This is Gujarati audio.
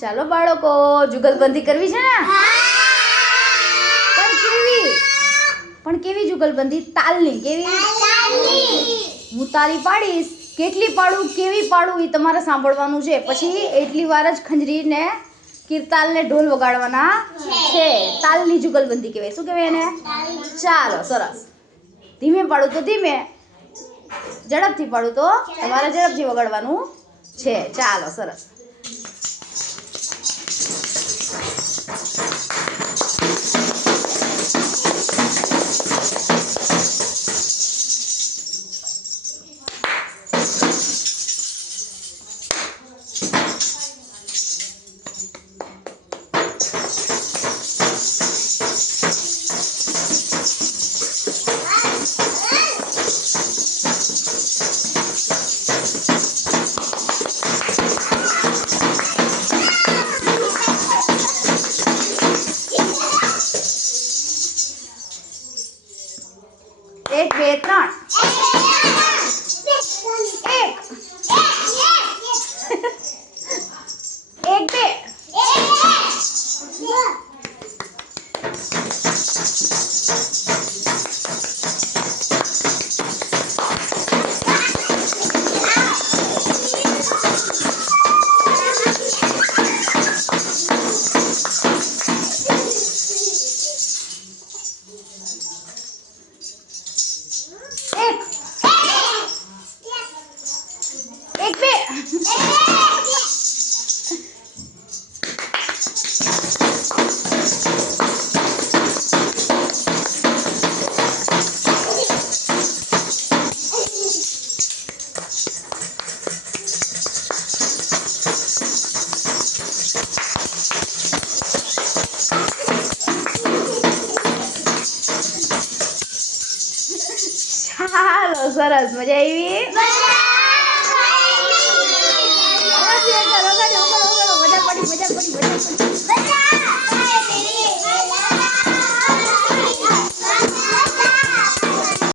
ચાલો બાળકો, જુગલબંધી કરવી છે ને? પણ કેવી જુગલબંધી? તાલની. કેવી? હું તાલી પાડીશ, કેટલી પાડું, કેવી પાડું એ તમારે સાંભળવાનું છે. પછી એટલી વાર જ ખંજરીને કીર્તાલને ઢોલ વગાડવાના છે. તાલની જુગલબંધી કહેવાય. શું કહેવાય એને? ચાલો, સરસ. ધીમે પાડું તો ધીમે, ઝડપથી પાડું તો તમારે ઝડપથી વગાડવાનું છે. ચાલો, સરસ. એક, બે, ત્રણ. એક, બે. એક, બે. ચાલો, સરસ. મજા આવી? મજા પડી.